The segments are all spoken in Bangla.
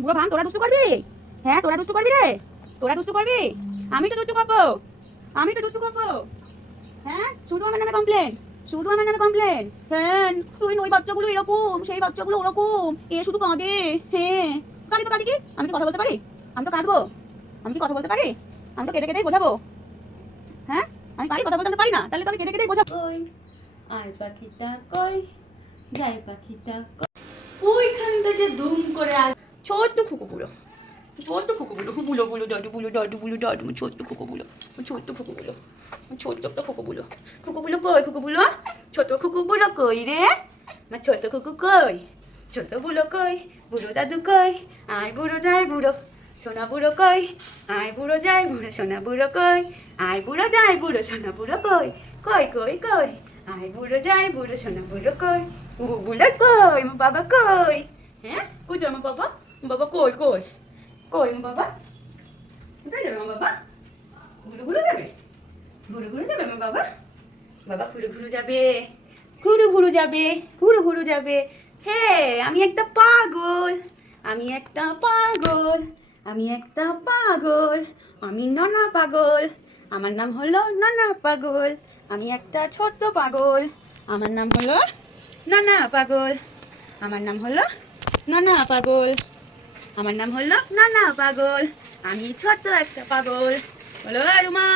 বুড়ো ভাঙ, তোরা দুষ্টু করবি? হ্যাঁ তোরা দুষ্টু করবি রে, তোরা দুষ্টু করবি? আমি তো দুষ্টু করবো, আমি তো দুষ্টু করবো। হ্যাঁ শুধু আমার নামে কমপ্লেন, শুধু আমার নামে কমপ্লেন। হ্যাঁ তুই ওই বাচ্চাগুলো এরকম, সেই বাচ্চাগুলো ওরকম, এ শুধু কাঁদে। হ্যাঁ কাঁদি তো কাঁদি কি? আমি কি কথা বলতে পারি? আমি তো কাঁদবো, আমি কি কথা বলতে পারি? আমি তো কেঁদে কেঁদেই বোঝাবো। হ্যাঁ আমি পারি কথা বলতে, আমি পারি না? তাহলে তো আমি কেঁদে কেঁদেই বোঝাবো। কই আয় পাখিটা কই, যাই পাখিটা কই, ওইখান থেকে ধুম করে আস। ছোট্ট ফুকুগুলো, ছোট্ট ফুকুগুলো, বুলো বুলো ডাডু বুলো ডাডু বুলো ডাডু, ছোট্ট ফুকুগুলো, ছোট্ট ফুকুগুলো, ছোট্ট একটা ফুকুগুলো। ফুকুগুলো কই? ফুকুগুলো, ছোট ফুকুগুলো কই রে? আমার ছোট ফুকু কই? ছোট বুলো কই? বুড়ো দাদু কই? আয় বুড়ো যাই বুড়ো, সোনা বুড়ো কই? আয় বুড়ো যাই বুড়ো, সোনা বুড়ো কই? আয় বুড়ো যাই বুড়ো, সোনা বুড়ো কই? কই কই কই? আয় বুড়ো যাই বুড়ো, সোনা বুড়ো কই? বুড়ো কই? আমার বাবা কই? হ্যাঁ কই তো আমার বাবা? বাবা কই কই? কই আমার বাবা? কোথায় যাবে আমার বাবা? ঘুরু ঘুরু যাবে? ঘুরু ঘুরু যাবে আমার বাবা? বাবা ঘুরু ঘুরু যাবে, ঘুরু ঘুরু যাবে, ঘুরু ঘুরু যাবে। হ্যাঁ আমি একটা পাগল, আমি একটা পাগল, আমি একটা পাগল, আমি ননা পাগল। আমার নাম হলো ননা পাগল, আমি একটা ছোট্ট পাগল। আমার নাম হলো ননা পাগল, আমার নাম হলো ননা পাগল, আমার নাম হলো নানা পাগল, আমি ছোট্ট একটা পাগল। বলো এ রুমা,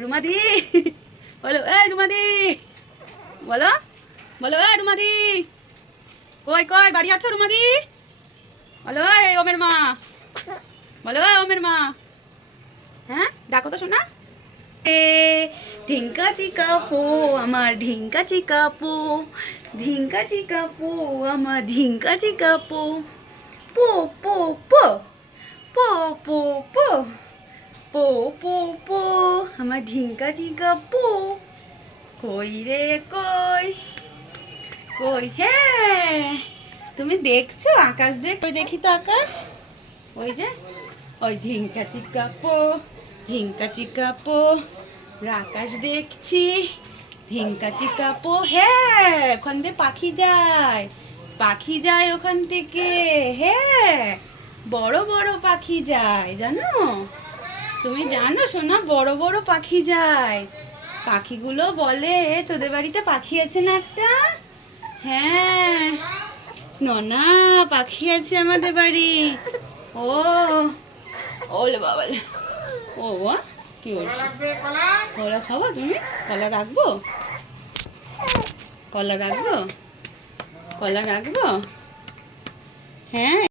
রুমাদি, বলো এ রুমাদি, বলো, বলো এ রুমাদি, কই কই বাড়ি আছো রুমাদি? বলো এ ওমের মা, বলো এ ওমের মা। হ্যাঁ ডাকো তো শোনা। এ ঢিঙ্কা চিকা পো, আমার ঢিঙ্কা চিকা পো, ঢিঙ্কা চিকা পো, আমার ঢিঙ্কা চিকা পো, পো পো পো, পো পো পো, পো পো পো, আমার ঢিঙ্কা চিকা পো। কই রে কই? কই? হ্যাঁ তুমি দেখছো আকাশ? দেখি তো আকাশ, ওই যে ওই ঢিঙ্কা চিকা পো, ঢিঙ্কা চিকা পো, আকাশ দেখছি, ঢিঙ্কা চিকা পো। হ্যাঁ ওখান দিয়ে পাখি যায়, পাখি যায় ওখান থেকে। হ্যাঁ বড় বড় পাখি যায় জানো? তুমি জানো শোনা, বড় বড় পাখি যায়। পাখিগুলো বলে তোদের বাড়িতে পাখি আছে না একটা? হ্যাঁ ননা পাখি আছে আমাদের বাড়ি। ও ওলে বাবা, ও কি বলছো? কলা খাবো তুমি? কলা রাখবো, কলা রাখবো, কলা রাখবো। হ্যাঁ